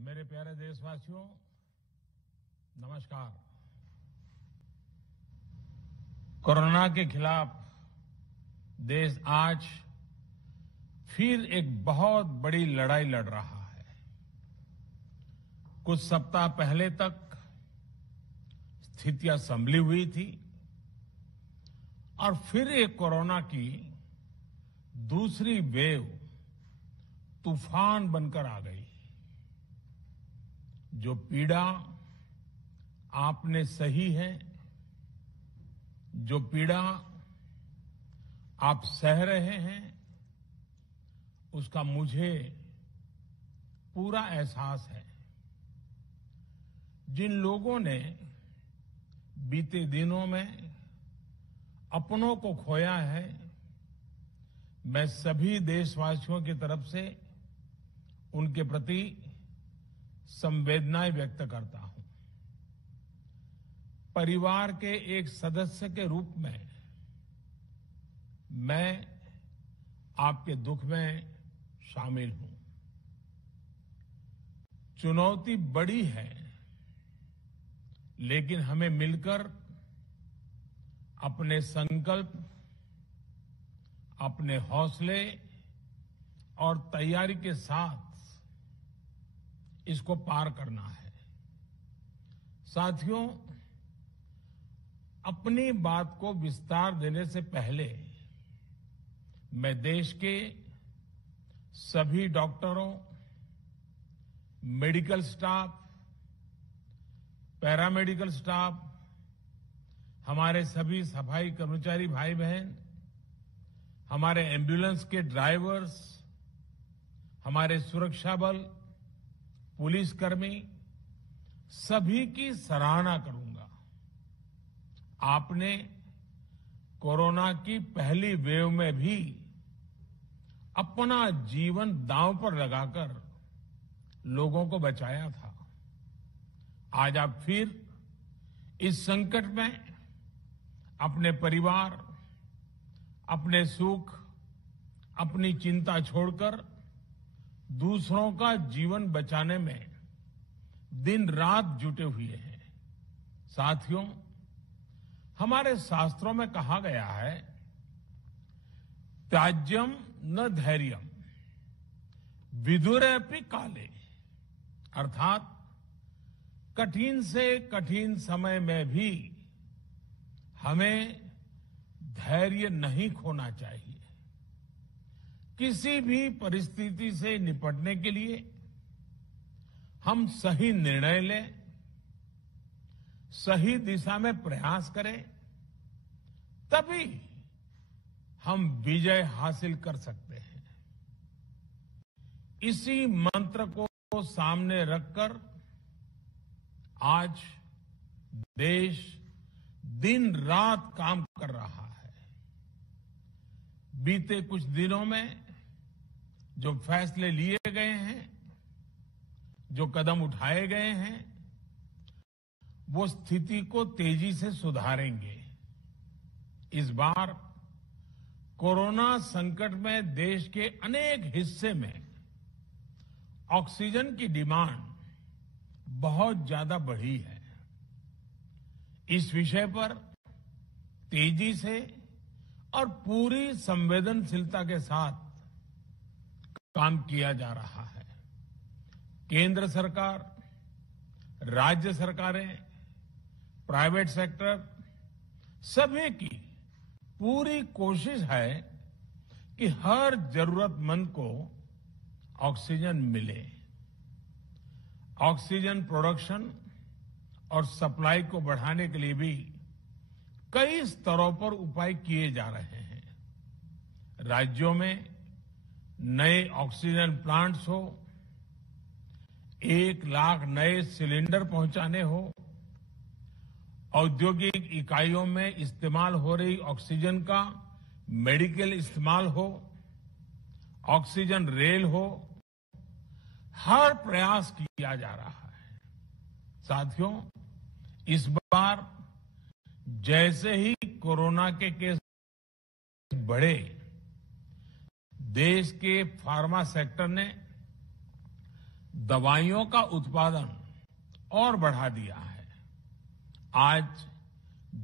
मेरे प्यारे देशवासियों, नमस्कार। कोरोना के खिलाफ देश आज फिर एक बहुत बड़ी लड़ाई लड़ रहा है। कुछ सप्ताह पहले तक स्थितियां संभली हुई थी और फिर एक कोरोना की दूसरी वेव तूफान बनकर आ गई। जो पीड़ा आपने सही है, जो पीड़ा आप सह रहे हैं, उसका मुझे पूरा एहसास है। जिन लोगों ने बीते दिनों में अपनों को खोया है, मैं सभी देशवासियों की तरफ से उनके प्रति संवेदनाएं व्यक्त करता हूं। परिवार के एक सदस्य के रूप में मैं आपके दुख में शामिल हूं। चुनौती बड़ी है, लेकिन हमें मिलकर अपने संकल्प, अपने हौसले और तैयारी के साथ इसको पार करना है। साथियों, अपनी बात को विस्तार देने से पहले मैं देश के सभी डॉक्टरों, मेडिकल स्टाफ, पैरामेडिकल स्टाफ, हमारे सभी सफाई कर्मचारी भाई बहन, हमारे एम्बुलेंस के ड्राइवर्स, हमारे सुरक्षा बल, पुलिसकर्मी, सभी की सराहना करूंगा। आपने कोरोना की पहली वेव में भी अपना जीवन दांव पर लगाकर लोगों को बचाया था। आज आप फिर इस संकट में अपने परिवार, अपने सुख, अपनी चिंता छोड़कर दूसरों का जीवन बचाने में दिन रात जुटे हुए हैं। साथियों, हमारे शास्त्रों में कहा गया है, त्याज्यम न धैर्यम विदुरेऽपि काले, अर्थात कठिन से कठिन समय में भी हमें धैर्य नहीं खोना चाहिए। किसी भी परिस्थिति से निपटने के लिए हम सही निर्णय लें, सही दिशा में प्रयास करें, तभी हम विजय हासिल कर सकते हैं। इसी मंत्र को सामने रखकर आज देश दिन रात काम कर रहा है। बीते कुछ दिनों में जो फैसले लिए गए हैं, जो कदम उठाए गए हैं, वो स्थिति को तेजी से सुधारेंगे। इस बार कोरोना संकट में देश के अनेक हिस्से में ऑक्सीजन की डिमांड बहुत ज्यादा बढ़ी है। इस विषय पर तेजी से और पूरी संवेदनशीलता के साथ काम किया जा रहा है। केंद्र सरकार, राज्य सरकारें, प्राइवेट सेक्टर, सभी की पूरी कोशिश है कि हर जरूरतमंद को ऑक्सीजन मिले। ऑक्सीजन प्रोडक्शन और सप्लाई को बढ़ाने के लिए भी कई स्तरों पर उपाय किए जा रहे हैं। राज्यों में नए ऑक्सीजन प्लांट्स हो, 1 लाख नए सिलेंडर पहुंचाने हो, औद्योगिक इकाइयों में इस्तेमाल हो रही ऑक्सीजन का मेडिकल इस्तेमाल हो, ऑक्सीजन रेल हो, हर प्रयास किया जा रहा है। साथियों, इस बार जैसे ही कोरोना के केस बढ़े, देश के फार्मा सेक्टर ने दवाइयों का उत्पादन और बढ़ा दिया है। आज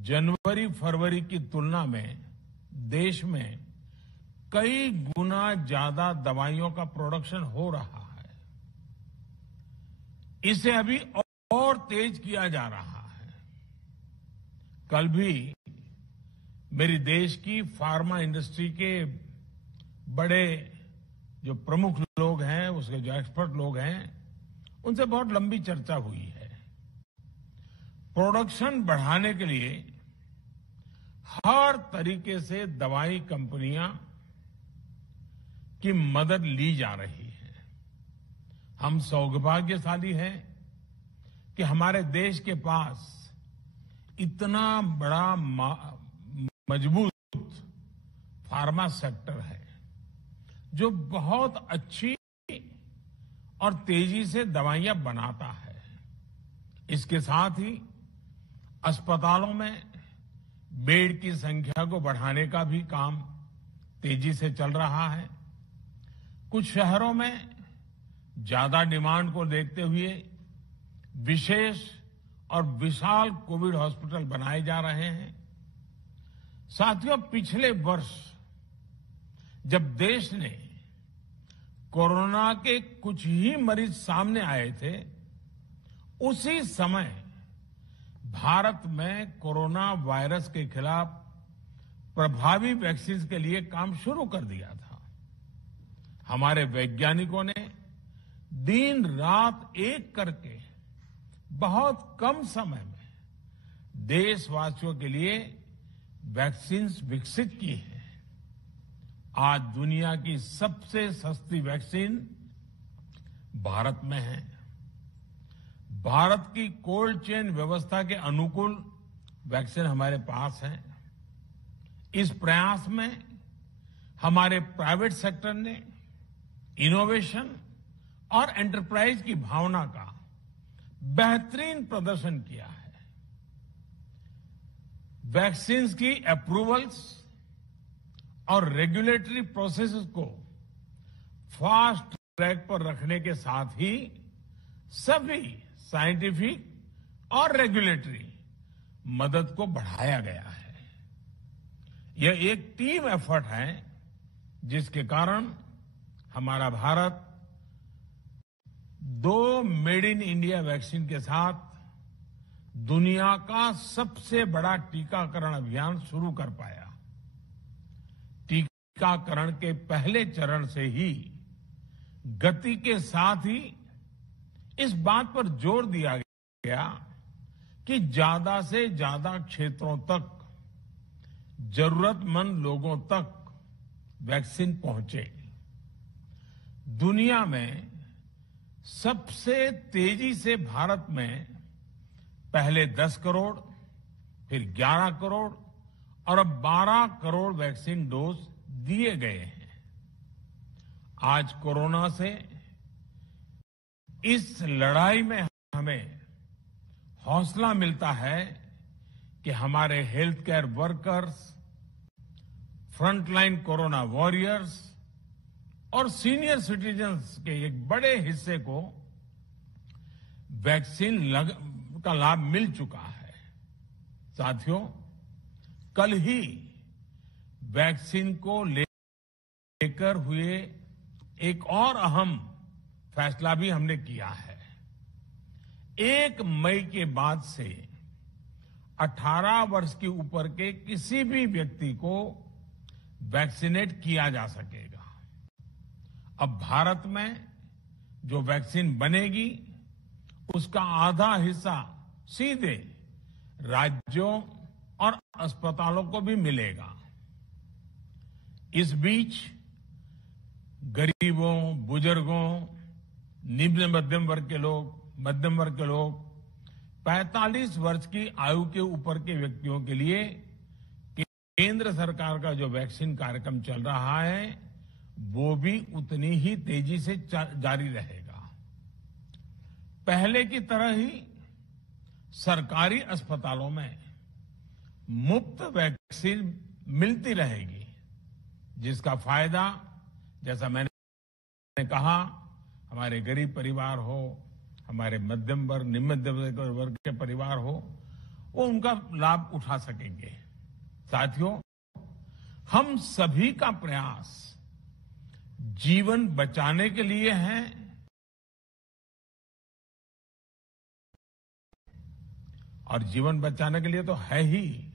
जनवरी फरवरी की तुलना में देश में कई गुना ज्यादा दवाइयों का प्रोडक्शन हो रहा है। इसे अभी और तेज किया जा रहा है। कल भी मेरी देश की फार्मा इंडस्ट्री के बड़े जो प्रमुख लोग हैं, उसके जो एक्सपर्ट लोग हैं, उनसे बहुत लंबी चर्चा हुई है। प्रोडक्शन बढ़ाने के लिए हर तरीके से दवाई कंपनियां की मदद ली जा रही है। हम सौभाग्यशाली हैं कि हमारे देश के पास इतना बड़ा मजबूत फार्मा सेक्टर है जो बहुत अच्छी और तेजी से दवाइयां बनाता है। इसके साथ ही अस्पतालों में बेड की संख्या को बढ़ाने का भी काम तेजी से चल रहा है। कुछ शहरों में ज्यादा डिमांड को देखते हुए विशेष और विशाल कोविड हॉस्पिटल बनाए जा रहे हैं। साथियों, पिछले वर्ष जब देश ने कोरोना के कुछ ही मरीज सामने आए थे, उसी समय भारत में कोरोना वायरस के खिलाफ प्रभावी वैक्सीन के लिए काम शुरू कर दिया था। हमारे वैज्ञानिकों ने दिन रात एक करके बहुत कम समय में देशवासियों के लिए वैक्सीन विकसित की है। आज दुनिया की सबसे सस्ती वैक्सीन भारत में है। भारत की कोल्ड चेन व्यवस्था के अनुकूल वैक्सीन हमारे पास है। इस प्रयास में हमारे प्राइवेट सेक्टर ने इनोवेशन और एंटरप्राइज की भावना का बेहतरीन प्रदर्शन किया है। वैक्सीन्स की अप्रूवल्स और रेगुलेटरी प्रोसेसेस को फास्ट ट्रैक पर रखने के साथ ही सभी साइंटिफिक और रेगुलेटरी मदद को बढ़ाया गया है। यह एक टीम एफर्ट है जिसके कारण हमारा Bharat 2 made in India vaccine के साथ दुनिया का सबसे बड़ा टीकाकरण अभियान शुरू कर पाया। टीकाकरण के पहले चरण से ही गति के साथ ही इस बात पर जोर दिया गया कि ज्यादा से ज्यादा क्षेत्रों तक जरूरतमंद लोगों तक वैक्सीन पहुंचे। दुनिया में सबसे तेजी से भारत में पहले 10 करोड़, फिर 11 करोड़ और अब 12 करोड़ वैक्सीन डोज दिए गए हैं। आज कोरोना से इस लड़ाई में हमें हौसला मिलता है कि हमारे health care workers, frontline corona warriors और सीनियर सिटीजन्स के एक बड़े हिस्से को वैक्सीन का लाभ मिल चुका है। साथियों, कल ही वैक्सीन को लेकर हुए एक और अहम फैसला भी हमने किया है। 1 मई के बाद से 18 वर्ष के ऊपर के किसी भी व्यक्ति को वैक्सीनेट किया जा सकेगा। अब भारत में जो वैक्सीन बनेगी उसका आधा हिस्सा सीधे राज्यों और अस्पतालों को भी मिलेगा। इस बीच गरीबों, बुजुर्गों, निम्न मध्यम वर्ग के लोग 45 वर्ष की आयु के ऊपर के व्यक्तियों के लिए केंद्र सरकार का जो वैक्सीन कार्यक्रम चल रहा है वो भी उतनी ही तेजी से जारी रहेगा। पहले की तरह ही सरकारी अस्पतालों में मुफ्त वैक्सीन मिलती रहेगी, जिसका फायदा, जैसा मैंने कहा, हमारे गरीब परिवार हो, हमारे मध्यम वर्ग, निम्न मध्यम वर्ग के परिवार हो, वो उनका लाभ उठा सकेंगे। साथियों, हम सभी का प्रयास जीवन बचाने के लिए है और जीवन बचाने के लिए तो है ही।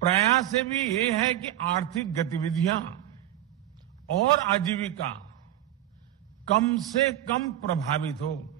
प्रयास से भी ये है कि आर्थिक गतिविधियां और आजीविका कम से कम प्रभावित हो।